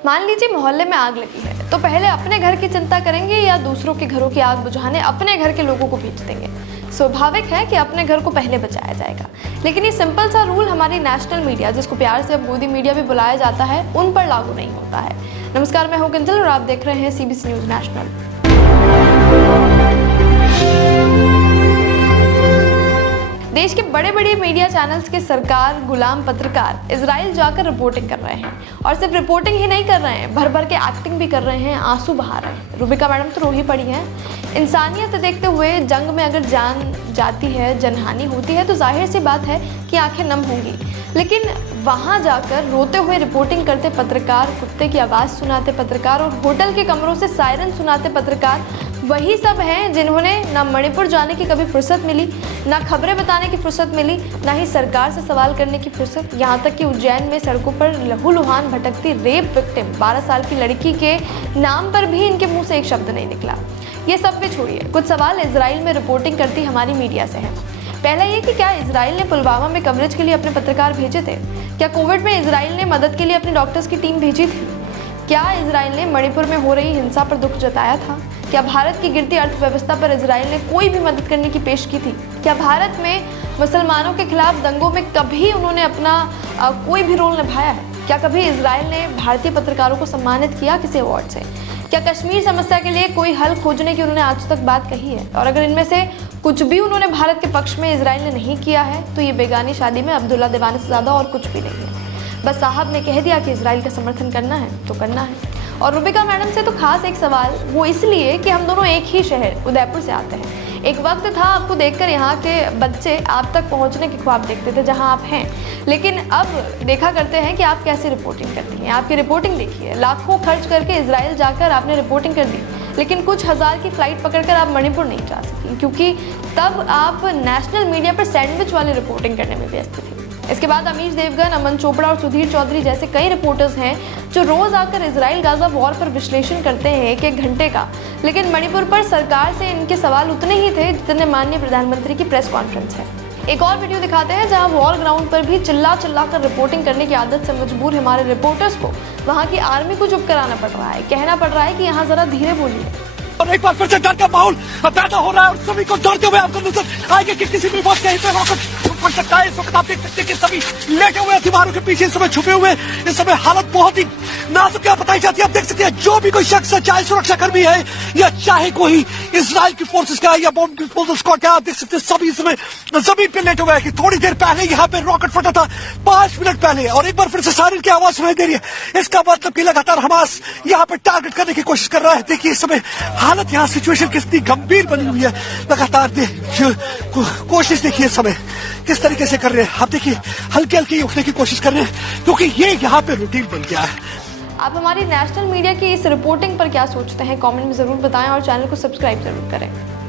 मान लीजिए मोहल्ले में आग लगी है, तो पहले अपने घर की चिंता करेंगे या दूसरों के घरों की आग बुझाने अपने घर के लोगों को भेज देंगे। स्वाभाविक है कि अपने घर को पहले बचाया जाएगा, लेकिन ये सिंपल सा रूल हमारी नेशनल मीडिया, जिसको प्यार से अब गोदी मीडिया भी बुलाया जाता है, उन पर लागू नहीं होता है। नमस्कार, मैं हूं किंजल और आप देख रहे हैं CBC न्यूज नेशनल। देश के बड़े बड़े मीडिया चैनल्स के सरकार गुलाम पत्रकार इजराइल जाकर रिपोर्टिंग कर रहे हैं, और सिर्फ रिपोर्टिंग ही नहीं कर रहे हैं, भर भर के एक्टिंग भी कर रहे हैं, आंसू बहा रहे हैं। रूबिका मैडम तो रो ही पड़ी हैं। इंसानियत देखते हुए जंग में अगर जान जाती है, जनहानि होती है, तो जाहिर सी बात है कि आंखें नम होंगी। लेकिन वहाँ जाकर रोते हुए रिपोर्टिंग करते पत्रकार, कुत्ते की आवाज़ सुनाते पत्रकार और होटल के कमरों से सायरन सुनाते पत्रकार वही सब हैं जिन्होंने ना मणिपुर जाने की कभी फुर्सत मिली, ना खबरें बताने की फुर्सत मिली, ना ही सरकार से सवाल करने की फुर्सत। यहाँ तक कि उज्जैन में सड़कों पर लहूलुहान भटकती रेप विक्टिम 12 साल की लड़की के नाम पर भी इनके मुंह से एक शब्द नहीं निकला। ये सब भी छोड़िए, कुछ सवाल इजराइल में रिपोर्टिंग करती हमारी मीडिया से हैं। पहला ये कि क्या इजराइल ने पुलवामा में कवरेज के लिए अपने पत्रकार भेजे थे? क्या कोविड में इजराइल ने मदद के लिए अपने डॉक्टर्स की टीम भेजी थी? क्या इजराइल ने मणिपुर में हो रही हिंसा पर दुख जताया था? क्या भारत की गिरती अर्थव्यवस्था पर इजराइल ने कोई भी मदद करने की पेश की थी? क्या भारत में मुसलमानों के खिलाफ दंगों में कभी उन्होंने अपना कोई भी रोल निभाया है? क्या कभी इजराइल ने भारतीय पत्रकारों को सम्मानित किया किसी अवार्ड से? क्या कश्मीर समस्या के लिए कोई हल खोजने की उन्होंने आज तक बात कही है? और अगर इनमें से कुछ भी उन्होंने भारत के पक्ष में इजराइल ने नहीं किया है, तो ये बेगानी शादी में अब्दुल्ला दीवाने से ज़्यादा और कुछ भी नहीं है। बस साहब ने कह दिया कि इजराइल का समर्थन करना है तो करना है। और रूबिका मैडम से तो खास एक सवाल, वो इसलिए कि हम दोनों एक ही शहर उदयपुर से आते हैं। एक वक्त था आपको देखकर यहाँ के बच्चे आप तक पहुँचने के ख्वाब देखते थे जहाँ आप हैं, लेकिन अब देखा करते हैं कि आप कैसे रिपोर्टिंग करती हैं। आपकी रिपोर्टिंग देखिए, लाखों खर्च करके इजराइल जाकर आपने रिपोर्टिंग कर दी, लेकिन कुछ हज़ार की फ़्लाइट पकड़कर आप मणिपुर नहीं जा सकी, क्योंकि तब आप नेशनल मीडिया पर सैंडविच वाली रिपोर्टिंग करने में व्यस्त थी। इसके बाद अमीश देवगन, अमन चोपड़ा और सुधीर चौधरी जैसे कई रिपोर्टर्स हैं जो रोज़ आकर इजराइल गाजा वॉर पर विश्लेषण करते हैं 1-1 घंटे का, लेकिन मणिपुर पर सरकार से इनके सवाल उतने ही थे जितने माननीय प्रधानमंत्री की प्रेस कॉन्फ्रेंस है। एक और वीडियो दिखाते हैं जहां वॉर ग्राउंड पर भी चिल्ला कर रिपोर्टिंग करने की आदत से मजबूर हमारे रिपोर्टर्स को वहां की आर्मी को चुप कराना पड़ रहा है, कहना पड़ रहा है कि यहाँ जरा धीरे बोलिए। और एक बार फिर से डर का माहौल पैदा हो रहा है और सभी को डरते हुए आपको नजर आएंगे कि किसी भी वक्त कहीं पे रॉकेट पड़ सकता है। इस वक्त आप देख सकते हैं कि सभी लेटे हुए दीवारों के पीछे इस समय छुपे हुए, इस समय हालत बहुत ही नाजुक क्या बताई जाती है। आप देख सकते हैं जो भी कोई शख्स है, चाहे सुरक्षाकर्मी है या चाहे कोई इजराइल की फोर्सेस का या बॉम्ब डिस्पोजल स्क्वाड का, आप देख सकते हैं सभी इस समय जमीन पे लेटे हुए हैं कि थोड़ी देर पहले यहाँ पे रॉकेट फटा था 5 मिनट पहले, और एक बार फिर से सायरन की आवाज सुनाई दे रही है। इसका मतलब कि लगातार हमास यहाँ पे टारगेट करने की कोशिश कर रहा है। देखिए इस समय हालत, यहाँ सिचुएशन कितनी गंभीर बनी हुई है। लगातार कोशिश देखिए इस समय किस तरीके से कर रहे हैं। आप देखिए हल्के हल्के उठने की कोशिश कर रहे हैं, क्योंकि ये यहाँ पे रूटीन बन गया है। आप हमारी नेशनल मीडिया की इस रिपोर्टिंग पर क्या सोचते हैं, कमेंट में ज़रूर बताएं और चैनल को सब्सक्राइब जरूर करें।